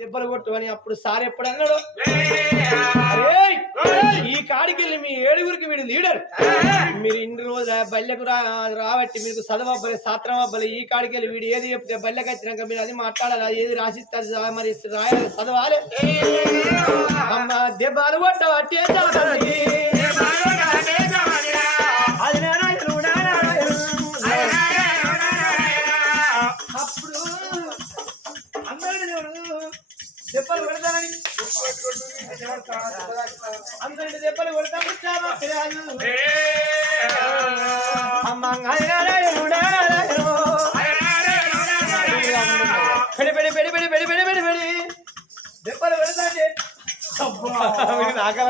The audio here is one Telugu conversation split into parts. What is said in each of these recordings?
దెబ్బలు కొట్టు అని అప్పుడు సార్ ఎప్పుడు అన్నాడు? "అరేయ్, ఈ కాడికి వెళ్ళి మీ ఏడుగురికి వీడు లీడర్. మీరు ఇన్ని రోజులు బల్లెకు రాబట్టి మీకు చదువు అవ్వలే శాస్త్రం అవ్వలే ఈ కాడికి వెళ్ళి వీడు ఏది చెప్తే బల్లెకి వచ్చినాక మీరు అది మాట్లాడాలి? అది ఏది రాసిస్తారు? మరి రాయాలి చదవాలి అమ్మ దెబ్బలు కొట్టబట్టి దెబ్బలు కొడతానని దెబ్బలు కొడతాను చాలా నారాయణుడు. పెడి పెడి పెడి పెడి పెడి పెడి పెడి పెడి. దెబ్బలు పెడతాండి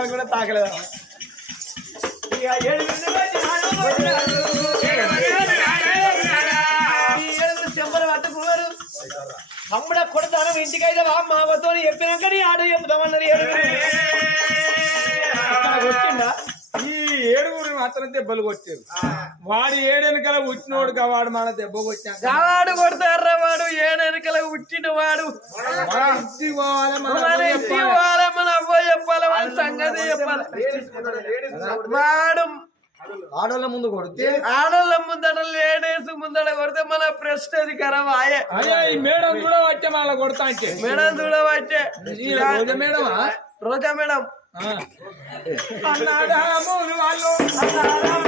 కూడా తాకలేదు? ఇక ఏడు కొడతాను ఇంటికైతే వా మామతో చెప్పినాక నీ ఆట చెప్తామన్నారు ఏడుగురు. ఇక్కడ వచ్చిందా ఈ ఏడుగురు మాత్రం దెబ్బలు కొట్టారు. వాడు ఏడెనకల పుట్టినోడు వాడు మన దెబ్బ కొట్టాక వాడు కొడతారా వాడు ఏడెనకల పుట్టిన వాడు. మన పోవాలి మన ఇంటి చెప్పాలి. వాళ్ళ సంగతి చెప్పాలి. వాడు ఆడోళ్ళ. ముందు కొడితే ఆడోళ్ళ ముందట లేడీస్ ముందట కొడితే మన ప్రెస్టేజ్ ఖరాబ్ ఆయే. అయ్యా ఈ మేడం కూడా వచ్చే మళ్ళీ కొడతా అంటే. మేడం చూడవచ్చే ఈ రోజు మేడమా? రోజా మేడం. ఆ. అన్నారాములు వాళ్ళు వారి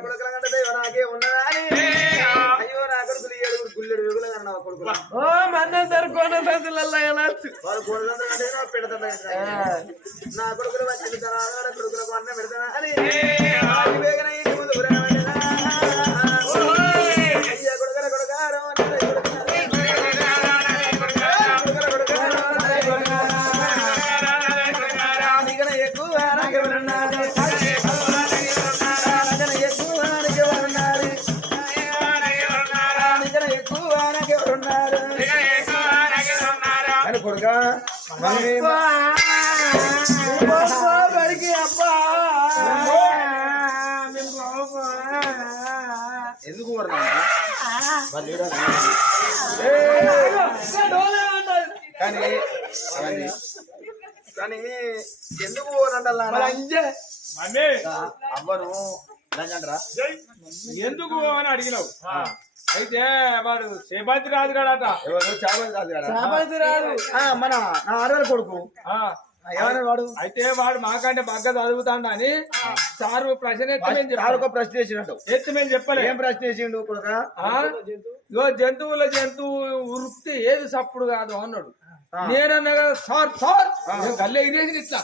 குலக்கலங்கண்ட தேவனாகே உன்னதானே అయ్యో నా కొడుకులు ఏడుగురు గుల్లెడు వెగులు కన్నా కొడుకులు ఓ మన సార్ కోన సందులల్లో ఎలా వాళ్ళు కోడ సందులో పెడతాడు నా కొడుకులు వచ్చిన తర్వాత కొడుకులకు అన్న పెడతాను అని వివేకన ఎందుకు కానీ కానీ ఎందుకు అవ్వను. ఎందుకు అని అడిగినావు? అయితే వాడు చేపతి రాజు కాడట ఎవరు? చేపతి రాజు కాడ చేపతి రాజు మన నా ఆడవాళ్ళ కొడుకు. వాడు? అయితే వాడు మాకంటే బాగా చదువుతాడు అని సారు ప్రశ్న సార్ ఒక ప్రశ్న చేసినట్టు ఎత్తి మేము చెప్పలే. ఏం ప్రశ్న చేసిండు కొడుక? ఇగో జంతువుల జంతువు ఉరికితే ఏది సప్పుడు కాదు అన్నాడు. నేనన్నా కదా, సార్ సార్. నేను గల్లే ఎగిరేసి ఇట్లా.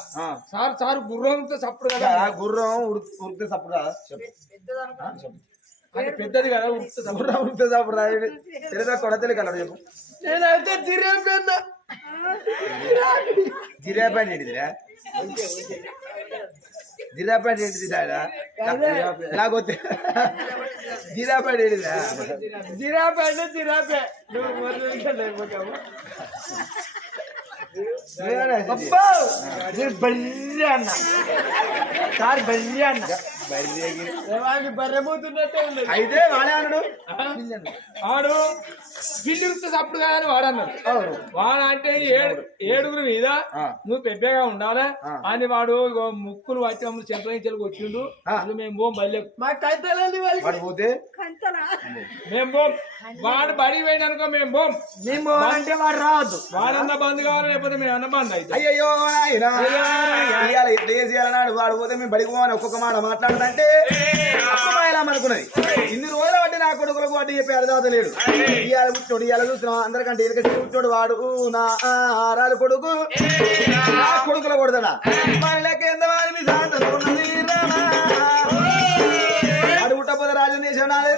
సార్ సార్ గుర్రంతో సప్పుడు కదా ఆ గుర్రం ఉరికితే సప్పుడు రాదా? చెప్పు. పెద్దది కదా ఉరికితే సప్పుడు. గుర్రం ఉరికితే సప్పుడు తెలియదా కొడతలే కలడు చెప్పు. నేనైతే తిరిగి జిరా ప్యాంట్ ఏంటిదిరా జిరా ప్యాంట్ ఏంటిది నాకొద్దు జిరా ప్యాంట్ ఏంటిదా జిరా ప్యాంట్ జిరా ప్యాంట్ నువ్వు బల్లి సార్ బల్లి అయితే వాడే అన్నాడు. వాడు గిల్లిరిస్తే అప్పుడు కానీ వాడు అన్నాడు. వాడు అంటే ఏడు ఏడుగురు మీద నువ్వు పెద్దగా ఉండాలి. అని వాడు ముక్కులు పట్టి మమ్మల్ని వచ్చిండు అసలు మేము పోం బయలు మేము వాడు బడి పోయిన అనుకో మేము పోం. మేము అంటే వాడు రావద్దు. వాడన్న బంద్ కావాలి? లేకపోతే మేము అన్న బంద్ అయితే చేసి ఇయ్యాలన్నాడు వాడు పోతే మేము బడికి పోమని ఒక్కొక్క మాట మాట్లాడదంటే అనుకున్నది ఇన్ని రోజులు బట్టి నా కొడుకులకు వాటి చెప్పి అర్థం లేడు ఇవాళ కూర్చోడు ఇవాళ చూస్తున్నాం అందరికంటే ఎదుక కూర్చోడు వాడు. నా ఆరాలు కొడుకు. నా కొడుకులు కొడతాడా? మన లెక్క ఎంత వారి మీ సాంతం ఉన్నది రామా. వాడు పుట్టపోతే రాజు దేశం నాదే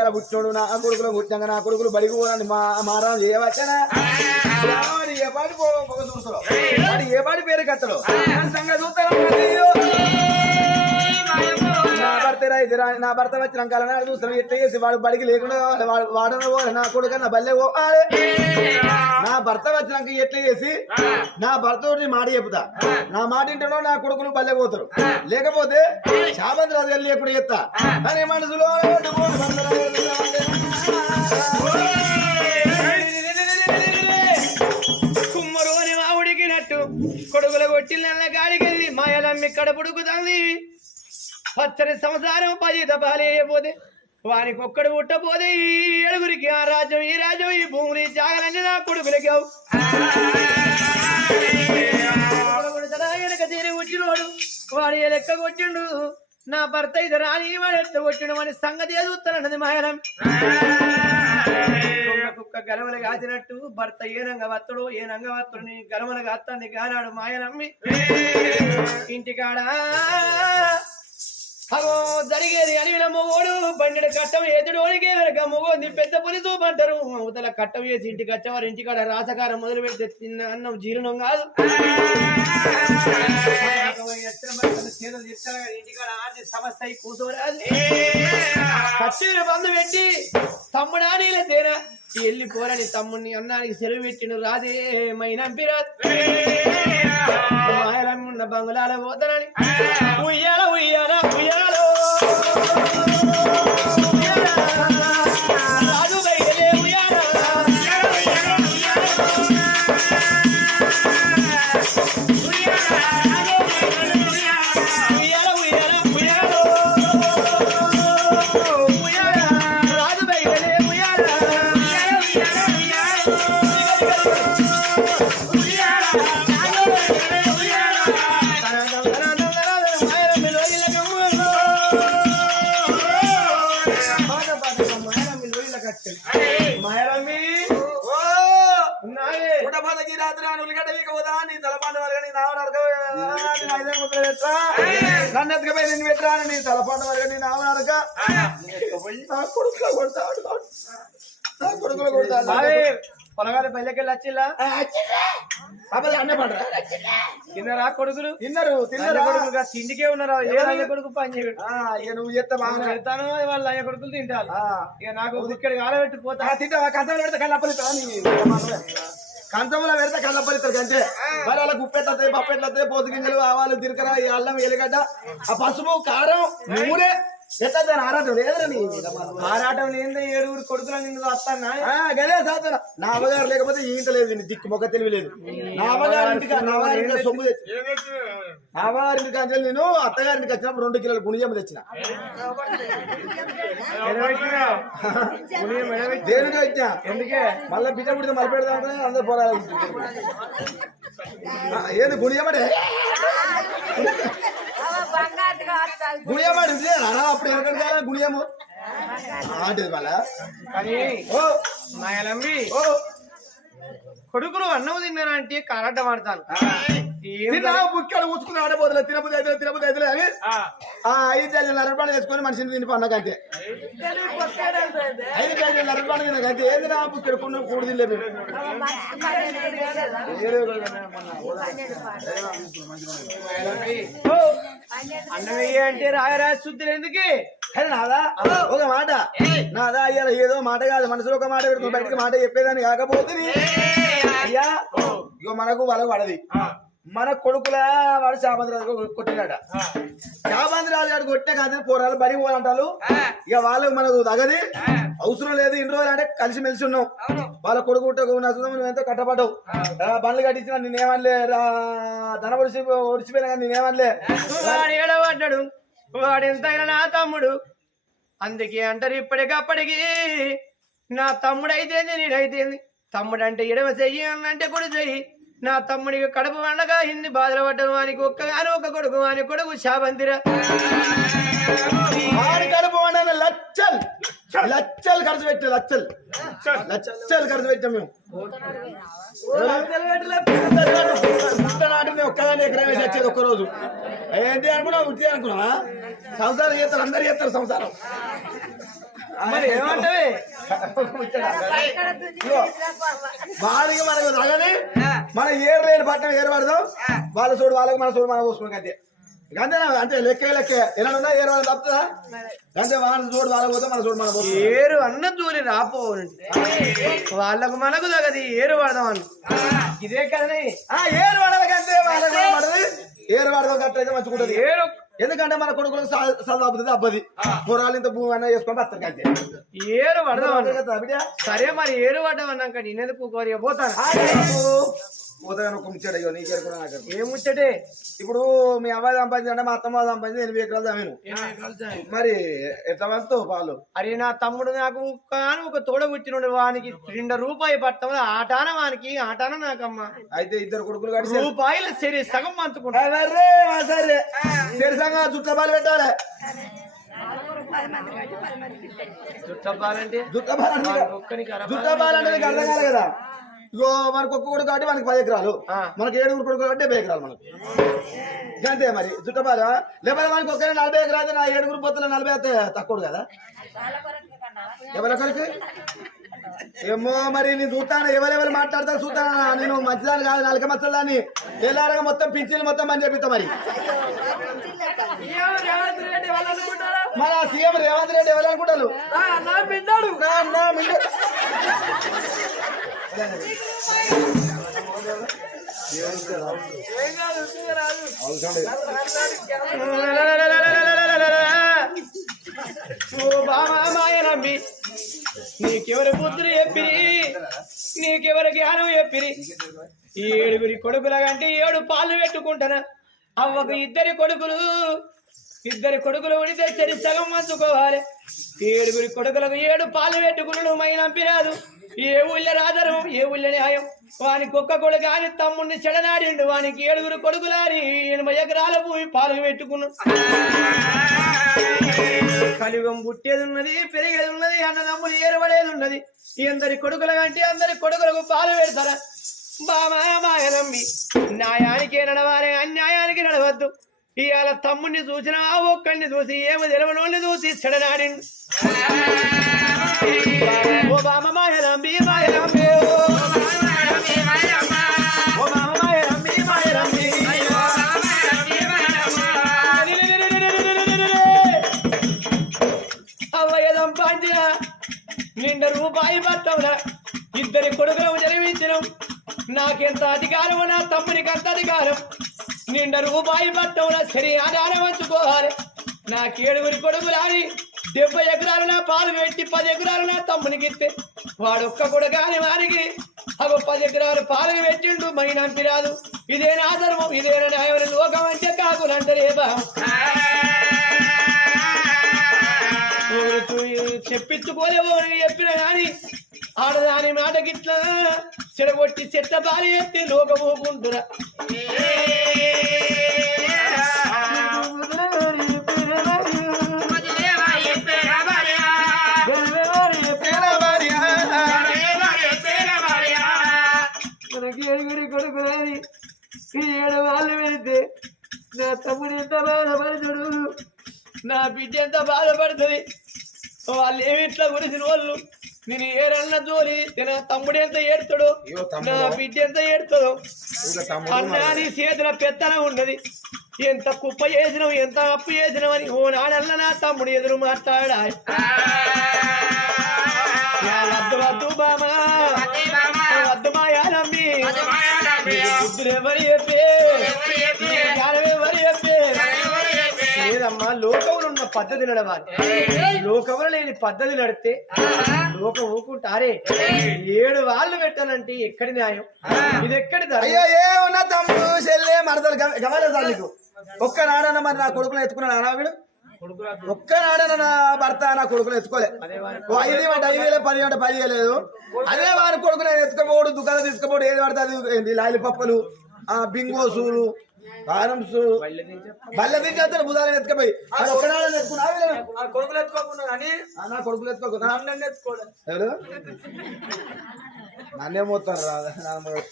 ఇవాళ పుట్టినోడు నా కొడుకులో పుట్టాక నా కొడుకులు బడికి పోనని మా మారం చేయవచ్చనా? ఏ పాటి పో పొగ చూస్తాడు వాడు ఏ పాటి పేరు కత్తడు వాడి సంగతి చూస్తాడు అయ్యో. నా భర్త నా భర్త వచ్చిన కాలం చూస్తాను ఎట్లా చేసి వాడు బడికి లేకుండా వాడు పోవాలి నా కొడుకు నా బల్లె పోవాలి నా భర్త వచ్చినాక ఎట్లా చేసి నా భర్త మాట చెప్తా. నా మాట ఇంటనో నా కొడుకులు బల్లె పోతారు. లేకపోతే చామంతి రాజు గారు లేకుండా చెప్తా అని మనసులో వండుకోని కుమ్మరు కొడుకుల కొట్టిన గాడికెళ్ళి మాయలమ్మి కడపుడుకుతుంది పచ్చని సంసారం పది దపాలేయపోతే వానికి ఒక్కడు పుట్టపోతే ఈ ఏడుగురికి ఆ రాజ్యం ఈ రాజ్యం ఈ భూమిని ఈ నా కొడుకులకి వెనక తీరి వచ్చినోడు వాడు ఏ లెక్క కొట్టిండు నా భర్త ఇది రాని వాడు ఎట్ట కొట్టిండు అని సంగతి ఎదుగుతానన్నది మాయలం కుక్క గలవలు కాచినట్టు భర్త ఏనంగా వత్తడు ఏనంగ వత్తడు నీ గలవలు కాస్తాన్ని గానాడు మాయనమ్మి ఇంటికాడా అగో జరిగేది అని మొగోడు బండిన కట్టం ఎదుడోనికే వెనక మొగోని పెద్ద పులి చూపంటారు అవతల కట్టం వేసి ఇంటికి వచ్చేవారు ఇంటికాడ రాసకారం మొదలు పెడితే తిన్న అన్నం జీర్ణం కాదు. ఇంటికాడ ఆర్థిక సమస్య అయి కూర్చోరాదు బంధు పెట్టి తమ్ముడా నీళ్ళ తేరా వెళ్ళి పోరని తమ్ముడిని అన్నానికి సెలవు పెట్టిన రాదే మైనంపిరాదు ఉన్న బంగుళాల పోతానని ఉయ్యాల ఉయ్యాల ఉయ్యాలో పొలగాలి పల్లెకెళ్ళి వచ్చిల్లా? అన్నే పండరా. తిన్నరా కొడుకులు? తిన్నారు తిన్నారా. కొడుకులుగా తిండికే ఉన్నారా? ఏ అన్న కొడుకు పని చేయడు. ఇక నువ్వు చేస్తే బాగా. పెడతాను వాళ్ళ అయ్య కొడుకులు తింటారు. ఇక నాకు ఇక్కడ కాలబెట్టి పోతా. తింటావా? కంచంలో పెడితే కళ్ళప్పలు ఇస్తావా నీ కంచంలో పెడితే కళ్ళప్పలు ఇస్తారు అంతే మరి అలా గుప్పెట్లతాయి పప్పెట్లతాయి పోతు గింజలు ఆవాలు తిరకరా ఈ అల్లం ఎల్లిగడ్డ ఆ పసుపు కారం నూనె ఎట్లా దాని ఆరాటం లేదురా నీ ఆరాటం లేని ఏడుగురు కొడుకుల నిన్ను వస్తానా ఆ, గదే సాధన నా అమ్మగారు లేకపోతే ఈ ఇంట లేదు దిక్కు మొక్క తెలివి లేదు. నా అమ్మగారి ఇంటికి నా ఇంటికి సొమ్ము తెచ్చి నా అమ్మగారి ఇంటికి అంచెలు నేను అత్తగారింటికి వచ్చినప్పుడు రెండు కిలోల గుణిజం తెచ్చిన. దేనికి వచ్చా ఎందుకే? మళ్ళీ బిడ్డ పుడితే మళ్ళీ పెడదాం అందరు పోరాలి ఏంది గుణియమడే గుణియమాడు అనా అప్పుడు ఎక్కడ గుణియము అంటే మళ్ళా? కొడుకులు అన్నం తిన్నారంటే కారట ఏం తిన్నా బుక్కాడు ఊసుకుని ఆడబోతులే తినబుద్ధి అయితే తినబుద్ధి అయితే అని ఆ, ఆ ఐదు నరపాలు తెచ్చుకొని మనిషిని తిని ఐదు ఏంది నా బుక్కాడు కొన్ని కూడి తినలేదు ఓ, అన్నమయ్య అంటే రాగరాజ శుద్ధులు ఎందుకు కానీ నాదా ఒక మాట నాదా అయ్యాల ఏదో మాట కాదు మనసులో ఒక మాట పెడుతుంది బయటకి మాట చెప్పేదాన్ని కాకపోతే అయ్యా ఇగో మనకు వాళ్ళకు పడది మన కొడుకుల వాడు శామంతి రాజు కొట్టినాడ. శామంతి రాజు గారు కొట్టిన కాదు పోరాలు బడి పోవాలంటారు. ఇక వాళ్ళకి మనకు తగది. అవసరం లేదు ఇన్ని రోజులు అంటే కలిసి మెలిసి ఉన్నాం వాళ్ళ కొడుకు నువ్వు ఎంతో కట్టపడ్డావు? బండ్లు కట్టించిన నేనేమనలే ధన ఒడిచి ఒడిచిపోయినా కానీ నేనేమనలే వాడు వాడు ఎంతైనా నా తమ్ముడు. అందుకే అంటారు ఇప్పటికప్పటికి నా తమ్ముడు అయితేంది నేనైతేంది తమ్ముడు అంటే ఎడమ చెయ్యి అంటే కొడు చెయ్యి. నా తమ్ముడికి కడుపు వండగా హింది బాధలు పడ్డను వానికి ఒక్కగాను ఒక కొడుకు వాని కొడుకు శాబంతిరా. వాడి కడుపు వండన లచ్చల్ లచ్చలు ఖర్చు పెట్టాం లచ్చలు. లచ్చలు ఖర్చు పెట్టాం మేము. ఒక్కదాన్ని ఎకరం వేసి వచ్చేది ఒక్క రోజు ఏంటి అనుకున్నావు? ఉట్టి అనుకున్నావా? సంసారం చేస్తారు అందరు చేస్తారు సంసారం. మరి ఏమంటవి వాడికి మనకు తగని మన ఏరు లేని పట్టణం ఏరు పడదాం. వాళ్ళ చూడు వాళ్ళకి మన చూడు మనం పోసుకున్నాం అంతే అంతేనా అంతే లెక్కే లెక్కే. ఎలా ఉందా? ఏరు వాళ్ళు తప్పుతుందా అంతే వాళ్ళ చూడు వాళ్ళకి పోతే మన చూడు మనం ఏరు అన్న దూరి రాపోనంటే వాళ్ళకు మనకు తగది ఏరు పడదామని. ఇదే కదనే ఆ ఏరు పడదు అంతే వాళ్ళకి పడదు. ఏరు పడదాం కట్టయితే మంచుకుంటది ఏరు ఎందుకంటే మన కొడుకులకు చదువుతుంది అబ్బది పొరాలు ఇంత భూమి అన్న చేసుకొని బతక అంతే. ఏరు బిడ్డ? సరే మరి ఏరు పడ్డామన్నాక నేనెందుకు కోరి పోతాను? పోతాను ఒక ముచ్చాడు అయ్యో నీకు ఎరుకున్నా నాకు ఎరుకు. ఏం ముచ్చటే? ఇప్పుడు మీ అబ్బాయి సంపాదించంటే మా అత్తమ్మ సంపాదించి ఎనిమిది ఎకరాలు జమీను. మరి ఎట్లా వస్తావు పాలు? అరే నా తమ్ముడు నాకు కాను ఒక తోడ పుట్టినోడు వానికి రెండు రూపాయి పట్టం ఆటాన వానికి ఆటాన నాకమ్మ. అయితే ఇద్దరు కొడుకులు కడిసి రూపాయలు సరే సగం పంచుకుంటా సరే. సరే సరిసంగా జుట్ల పాలు పెట్టాలి. జుట్ల పాలు అంటే అంటే నీకు అర్థం కాదు కదా. ఇగో మనకు ఒక్క కొడుకు కాబట్టి మనకి పది ఎకరాలు. మనకి ఏడుగురు కొడుకు కాబట్టి డెబ్బై ఎకరాలు మనకు. అంతే మరి. జుట్టపాల లేకపోతే మనకి ఒక్క నలభై ఎకరాలు నా ఏడుగురు పోతున్న నలభై అయితే తక్కువ కదా. ఎవరెవరికి ఏమో మరి నేను చూస్తాను ఎవరెవరు మాట్లాడతారు చూస్తాను? నేను మంచిదాన్ని కాదు నాలుక మచ్చదాన్ని తెల్లారగా మొత్తం పింఛన్లు మొత్తం అని చెప్తా మరి. మన సీఎం రేవంత్ రెడ్డి ఎవరు అనుకుంటారు? నా అన్న మిండు. నీకెవరు బుద్ధులు చెప్పిరి? నీకెవరు జ్ఞానం చెప్పిరి? ఏడుగురి కొడుకుల కంటే ఏడు పాలు పెట్టుకుంటానా అవ్వకు ఇద్దరి కొడుకులు. ఇద్దరి కొడుకులు ఉడితే సరి సగం మంచుకోవాలి ఏడుగురి కొడుకులకు ఏడు పాలు పెట్టుకున్నాడు మైనంపిరాదు ఏ ఊళ్ళ రాదరం? ఏ ఊళ్ళ న్యాయం? వానికి ఒక్క కొడుకు అని తమ్ముడిని చెడనాడిండు. వానికి ఏడుగురు కొడుకులని ఎనభై ఎకరాల భూమి పాలు పెట్టుకున్నాడు కలియుగం పుట్టేది ఉన్నది పెరిగేది ఉన్నది అన్నదమ్ములు ఏరబడేది ఉన్నది ఎందరి కొడుకుల కంటే అందరి కొడుకులకు పాలు పెడతారా? బామా మాయనమ్మి న్యాయానికి నడవాలి అన్యాయానికి నడవద్దు. ఇవాళ తమ్ముడిని చూసిన ఒక్కడిని చూసి ఏమో తెలవనోళ్ళని చూసి చెడనాడిండు. ఓ నిండ రూపాయి పట్టంలా ఇద్దరి కొడుకులను జరిపించడం నాకెంత అధికారము నా తమ్మునికి అంత అధికారం నిండ రూపాయి పట్టంలా సరి ఆధారం వంచుకోవాలి నాకేడుగురి కొడుకులాని డెబ్బై ఎకరాలు నా పాలు పెట్టి పది ఎకరాలు నా తమ్మునికి ఇస్తే వాడు ఒక్క కొడుకాని వారికి అవ పది ఎకరాలు పాలు పెట్టిండు మైనంపి రాదు. ఇదే నా ధర్మం ఇదే నా న్యాయం లోకం అంటే కాకులంటారే బా. చెప్పించుకోలేవో అని చెప్పిన గాని ఆడదాని మాట గిట్లా చెడగొట్టి చెత్త బాలి ఎత్తి లోకమోకుంటురా తమ్ముడు ఎంత బాధపడుతుడు నా బిడ్డ ఎంత బాధపడుతుంది? వాళ్ళు ఏమి ఇట్లా గురిసిన వాళ్ళు? నేను ఏరన్న జోలి? నా తమ్ముడు ఎంత ఏడుతాడు. నా బిడ్డ ఎంత ఏడుతుందో ఊరికే తమ్ముడు అన్నా నీ చేతుల పెత్తనం ఉన్నది. ఎంత కుప్ప చేసినావు ఎంత అప్పు చేసినావు అని ఓ నాడల్ల నా తమ్ముడు ఎదురు మాట్లాడా నా వద్దు వద్దు బామా పద్ధతి నడవాలి. లోకంలో లేని పద్ధతి నడితే లోకం ఊకుంటారే ఏడు వాళ్ళు పెట్టాలంటే ఎక్కడి న్యాయం? ఇది ఎక్కడి? అయ్యో ఏ ఉన్నా తమ్ముడు చెల్లె మరదలు గమలేదు నీకు. ఒక్క నాడన్న మరి నా కొడుకులు ఎత్తుకున్నాడు అనా వీడు? ఒక్క నాడన్న నా భర్త నా కొడుకులు ఎత్తుకోలే. ఓ ఐదు ఇవ్వండి ఐదు వేలే పది అంటే పది వేయలేదు అదే వారి కొడుకులు ఎత్తుకపోడు దుకాణం తీసుకపోడు ఏది పడితే అది ఏంటి లాలి పప్పలు ఆ బింగోసులు బల్ల దించేస్తాడు బుధాలను ఎత్తుకపోయి ఎత్తుకున్నా? కొడుకులు ఎత్తుకోకుండా కానీ ఆ, నా కొడుకులు ఎత్తుకోకుండా. నన్ను ఎత్తుకోవడం? ఎవరు? నన్నే మోస్తారు రా నాన్న మోడు.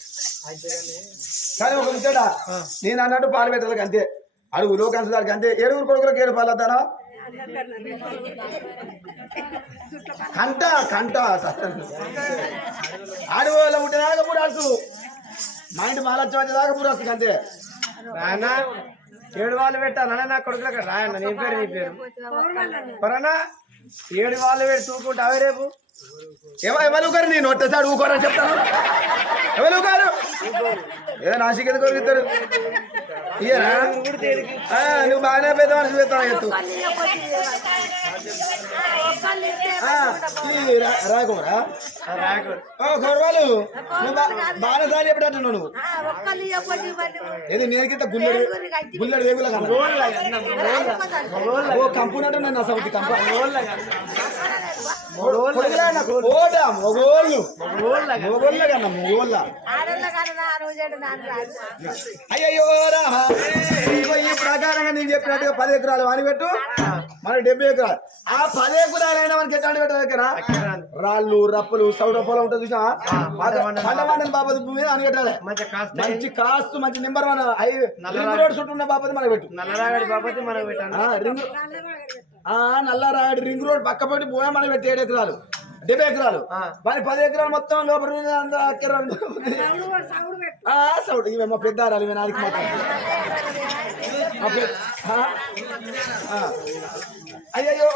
కానీ ఒక నిమిషడా నేను అన్నట్టు పాలు పెట్టాలి అంతే. అడుగు లోకాంశ దానికి అంతే. ఏడుగురు కొడుకులకు ఏడు పాలు వద్దానా? కంట కంట. ఆడు వాళ్ళ ఉంటేదాకా పూర వస్తు మా ఇంటి మాలచ్చ వచ్చేదాకా పూర వస్తుంది అంతే. రానా ఏడు వాళ్ళు పెట్టాలన్నా నా కొడుకులకు. రాయన్న నీ పేరు నీ పేరు. పరనా ఏడు వాళ్ళు పెట్టి తూకుంటావే రేపు? ఏమో ఎవరు గారు నేను ఒట్టేసాడు ఊకోరని చెప్తాను. ఎవరు ఏదో ఏ నాసిక ఎందుకు కొరుకుతారు ఇయ్యరా? నువ్వు బాగానే పెద్ద మనిషి పెడతావు ఎత్తు? రాకుమరా గొడవలు బాగానే చెప్పేటట్టు నువ్వు ఏది నేనకింత గుల్లెడు గుల్లెడు వేగుల ఓ కంపునట్టు నన్ను అసలు కంప. కొడుకులా నాకు ఓట మొగోళ్ళు. మొగోళ్ళ కన్నా. మొగోళ్ళ అయ్యయ్యో రామా. ఈ ప్రకారంగా నేను చెప్పినట్టుగా పది ఎకరాలు వాని పెట్టు. మన డెబ్బై ఎకరాలు. ఆ పది ఎకరాలైనా మనకి ఎట్లాంటి పెట్ట దగ్గర రాళ్ళు రప్పలు సౌడ పొలం ఉంటుంది చూసా పండవాడని బాపతి భూమి అని పెట్టాలి మంచి కాస్త మంచి నెంబర్ వన్ రింగ్ రోడ్ చుట్టూ ఉన్న బాపతి మనకి పెట్టు. నల్లరాగడి బాబతి మనం పెట్టాను ఆ, రింగ్ ఆ నల్లారాయుడు రింగ్ రోడ్ పక్క పెట్టి భూమి మనకి పెట్టి ఏడు ఎకరాలు. డెబ్బై ఎకరాలు. మరి పది ఎకరాలు మొత్తం లోపల సౌడు. ఇవి మా పెద్ద ఆరాలు ఇవి నాదికి మాత్రం. అయ్యో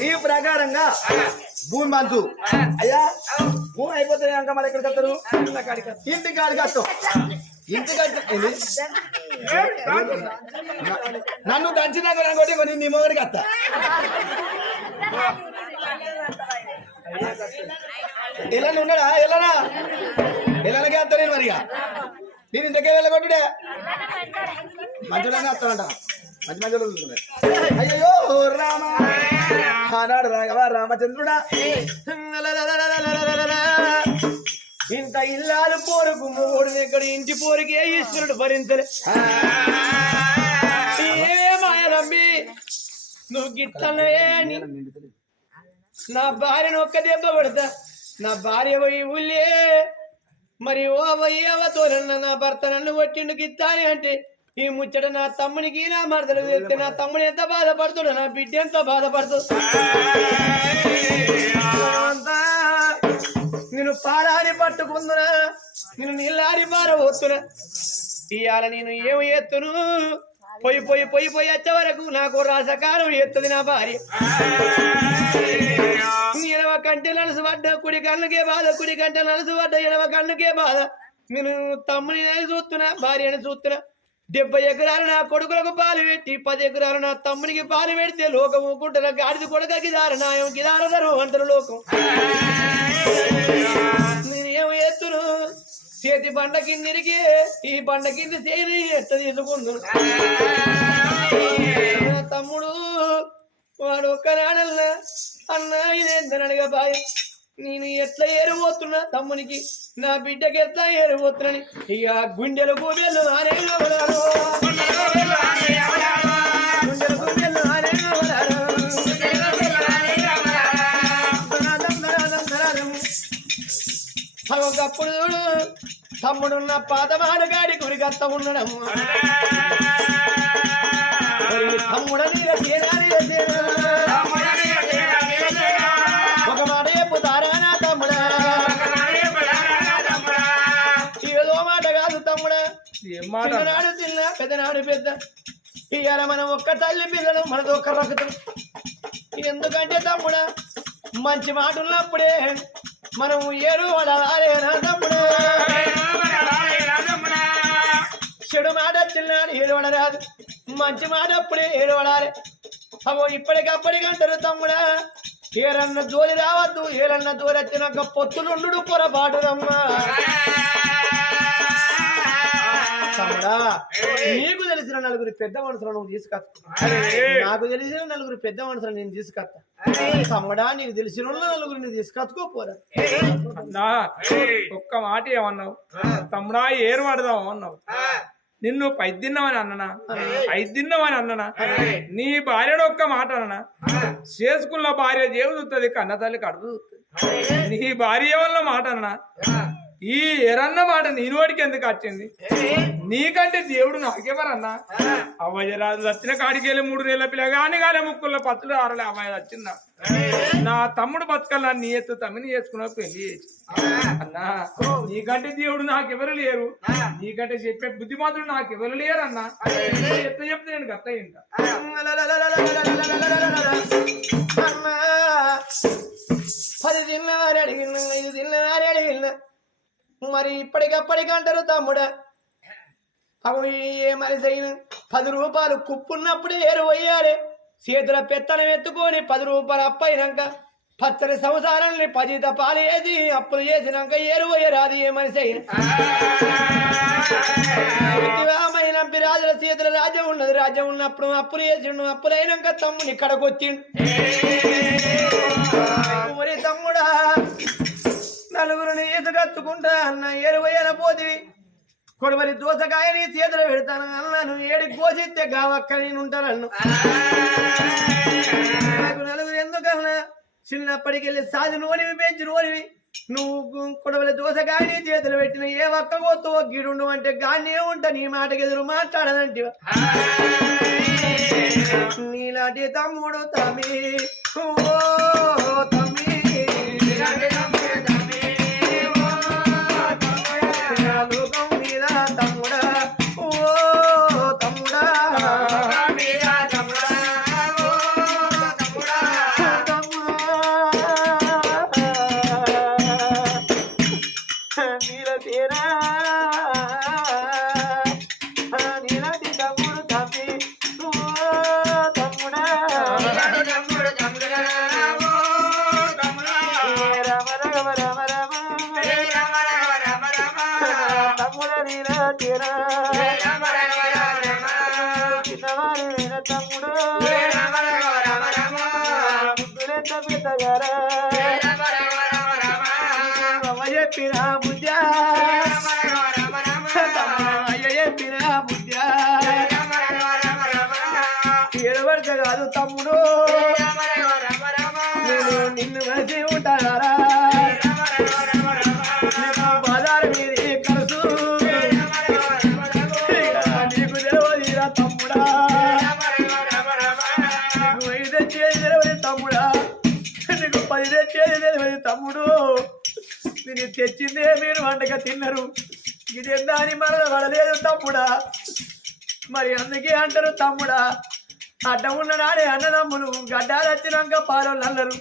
ఈ ప్రకారంగా భూమి మంచు అయ్యా భూమి అయిపోతే అంక మరి ఎక్కడికి వస్తారు ఇంటి కాడికి వస్తాం. ఇంటి కాడికి నన్ను దంచినాక రంగోటి కొన్ని నీ మొగడికి వస్తా. ఎలా ఉన్నాడా? ఎలానా ఎలానకే వస్తా నేను మరిగా? నేను ఇంతకే వెళ్ళగొట్టుడే. మంచోడనే వస్తానంట మంచి మంచి చూస్తున్నాయి అయ్యో రామ. ఆనాడు రాఘవ రామచంద్రుడా? ఇంత ఇల్లాలు పోరుకు మూడు ఇక్కడ ఇంటి పోరుకే ఈశ్వరుడు భరించలే. ఏమే మాయరమ్మి నువ్వు గిట్టలే అని. నా భార్యను ఒక్క దెబ్బ పడతా నా భార్య పోయి ఊళ్ళే మరి ఓ వయ్యవతో నా భర్త నన్ను కొట్టిండు గిత్తాని అంటే ఈ ముచ్చట నా తమ్మునికి నా మరదలు వెళ్తే నా తమ్ముడు ఎంత బాధపడుతుడు నా బిడ్డ ఎంత బాధపడుతుంది. నేను పాలారి పట్టుకుందునా నేను నీళ్ళారి పారబోతున్నా ఇవాళ నేను ఏమి ఎత్తును పోయి పోయి పోయి పోయి వచ్చే వరకు నాకు రాసకాలం ఎత్తుంది నా భార్య. కంటే నలుసు పడ్డ కుడి కన్నుకే బాధ కుడి కంటే నలుసు పడ్డ ఎడమ కన్నుకే బాధ. నేను తమ్ముని చూస్తున్నా భార్యని చూస్తున్నా. డెబ్బై ఎకరాలు నా కొడుకులకు పాలు పెట్టి పది ఎకరాలు నా తమ్మునికి పాలు పెడితే లోకం ఊకుంటారా గాడిది కొడుక గిదార నాయం గిదారదరు అంటారు లోకం. నేనేమో ఎత్తును చేతి బండ కిందికి ఈ బండ కింద చేరి ఎట్ట తీసుకుందు తమ్ముడు వాడు ఒక్కనాడల్లా అన్న ఇదేందనడిగా బాయ్ నేను ఎట్లా ఏరిపోతున్నా తమ్మునికి? నా బిడ్డకి ఎట్లా ఏరిపోతున్నాని ఇక గుండెలు గుండెలు ఆరేవారు గుండెలు గుండెలు ఆరేవారు ఒకప్పుడు చూడు తమ్ముడున్న పాతమాడు గాడి గురికత్త ఉండడం తమ్ముడ నీల తేనా చిన్ననాడు చిన్న పెద్దనాడు పెద్ద. ఇవాళ మనం ఒక్క తల్లి పిల్లలు మనది ఒక్క రక్తం. ఎందుకంటే తమ్ముడా మంచి మాట ఉన్నప్పుడే మనం ఏడు పడాలేనా తమ్ముడా? చెడు మాట వచ్చినాడు ఏడవడరాదు మంచి మాట అప్పుడే ఏడవడాలి అవో ఇప్పటికప్పటికంటారు తమ్ముడా ఏరన్న జోలి రావద్దు ఏరన్న జోలి వచ్చినాక పొత్తులుండు పొరపాటునమ్మా. తమ్ముడా నీకు తెలిసిన నలుగురు పెద్ద మనుషులు నువ్వు తీసుకొస్తా నాకు తెలిసిన నలుగురు పెద్ద మనుషులు నేను తీసుకొస్తా తమ్ముడా నీకు తెలిసిన నలుగురు నువ్వు తీసుకొచ్చుకోపోరా అన్నా ఒక్క మాట ఏమన్నావు? తమ్ముడా ఏరు పడదాం అన్నావు. నిన్ను పైది తిన్నామని అన్ననా? ఐదు తిన్నామని అన్ననా? నీ భార్యను ఒక్క మాట అన్ననా? చేసుకున్న భార్య జేబు చూస్తుంది కన్న తల్లి కడుపు నీ భార్య వల్ల మాట అన్ననా? ఈ ఎరన్న మాట నోటికి ఎందుకు వచ్చింది? నీకంటే దేవుడు నాకెవరన్నా అవ్వజరాజు వచ్చిన కాడికి వెళ్ళి మూడు నెలల పిల్ల కానీ కానీ ముక్కుల్లో పత్తులు ఆరలే అమ్మాయి వచ్చిందా? నా తమ్ముడు బతకల్లా నీ ఎత్తు తమ్మిని చేసుకున్న పెళ్ళి చేసి. అన్నా నీకంటే దేవుడు నాకెవరు లేరు. నీకంటే చెప్పే బుద్ధిమంతుడు నాకెవరు లేరు అన్నా ఎత్త చెప్తే నేను గత్త ఇంట అమ్మా, పది తిన్నవారు అడిగిన ఐదు తిన్నవారు అడిగిన మరి ఇప్పటికప్పటికంటారు తమ్ముడా. అవి ఏ మరి పది రూపాయలు కుప్పున్నప్పుడే ఏరు పోయాలి చేతుల పెత్తనం ఎత్తుకొని పది రూపాయలు అప్పైనాక పచ్చని సంసారాన్ని పదిత వేసి అప్పులు చేసినాక ఏరు పోయరాదు ఏ నంపి రాజుల చేతుల రాజ్యం ఉన్నది. రాజ్యం ఉన్నప్పుడు అప్పులు చేసిండు. అప్పులు అయినాక తమ్ముని ఇక్కడికి వచ్చిండు. తమ్ముడా. నలుగురిని ఎదుగత్తుకుంటా అన్న ఎరువయ్యన పోతివి. కొడవరి దోసకాయ నీ చేతులు పెడతాను అన్నాను. ఏడికి పోసిస్తే గావక్క నేను ఉంటాను నాకు నలుగురు ఎందుకన్నా చిన్నప్పటికెళ్ళి సాధి నోనివి పెంచి నోనివి నువ్వు కొడవల దోసకాయ నీ చేతులు పెట్టిన ఏ ఒక్క కోతు గీడుండు అంటే గాన్నే ఉంటా నీ మాటకి ఎదురు మాట్లాడనంటివా? నీలాంటి తమ్ముడు తమ్మి. ఓ తమ్ముడా. నీకు ఐదు తెచ్చేది తెలియదు తమ్ముడా. నీకు పది తెచ్చేది తెలియదు తమ్ముడు. నేను తెచ్చిందే మీరు వంటగా తిన్నారు. ఇది దాని మరల పడలేదు తమ్ముడా. మరి అందుకే అంటారు తమ్ముడా అడ్డం ఉన్న నాడే అన్నదమ్ములు గడ్డాలు వచ్చినాక పాలు అల్లరు.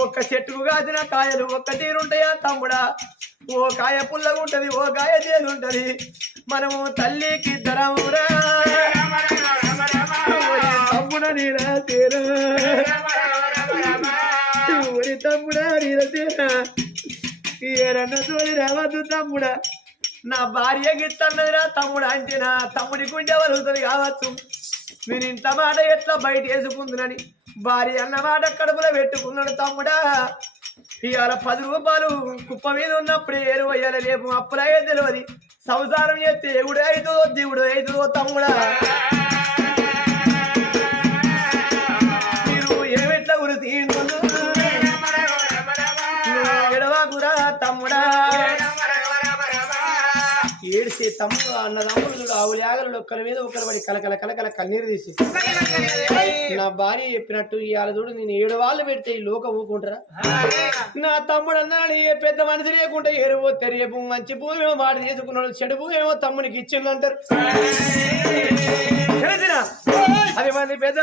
ఒక్క చెట్టుకు కాసిన కాయలు ఒక్క తీరుంటాయా తమ్ముడా? ఓ కాయ పుల్లగుంటది ఓ కాయ చేదు ఉంటది మనము తల్లికి ఇద్దరమురా తమ్ముడ నీరా తీరా. ఊరి తమ్ముడా నీర తీరా. ఏరన్న తోడి రావద్దు తమ్ముడా. నా భార్య గిట్టన్నదిరా తమ్ముడు అంటే నా తమ్ముడి గుండె వలుగుతుంది కావచ్చు. నేను ఇంత మాట ఎట్లా బయట వేసుకుందునని భార్య అన్న మాట కడుపులో పెట్టుకున్నాడు తమ్ముడా. ఇవాళ పది రూపాయలు కుప్ప మీద ఉన్నప్పుడు ఏరు అయ్యాల రేపు అప్పులాగే తెలియదు సంసారం చేస్తే ఎగుడు అవుతుందో దిగుడు అవుతుందో తమ్ముడా. తమ్ముడా ఏడిసే తమ్ముడు చూడు ఆవులు యాగలు ఒక్కరి మీద ఒకరి పడి కలకల కలకల కన్నీరు తీసి. నా భార్య చెప్పినట్టు ఇవాళ చూడు నేను ఏడు వాళ్ళు పెడితే ఈ లోక ఊకుంటారా? నా తమ్ముడు అన్నాడు ఏ పెద్ద మనిషి లేకుండా ఎరువు రేపు మంచి భూమి ఏమో మాట చేసుకున్నాడు చెడు భూమి ఏమో తమ్మునికి ఇచ్చిండు అంటారు. మంది పెద్ద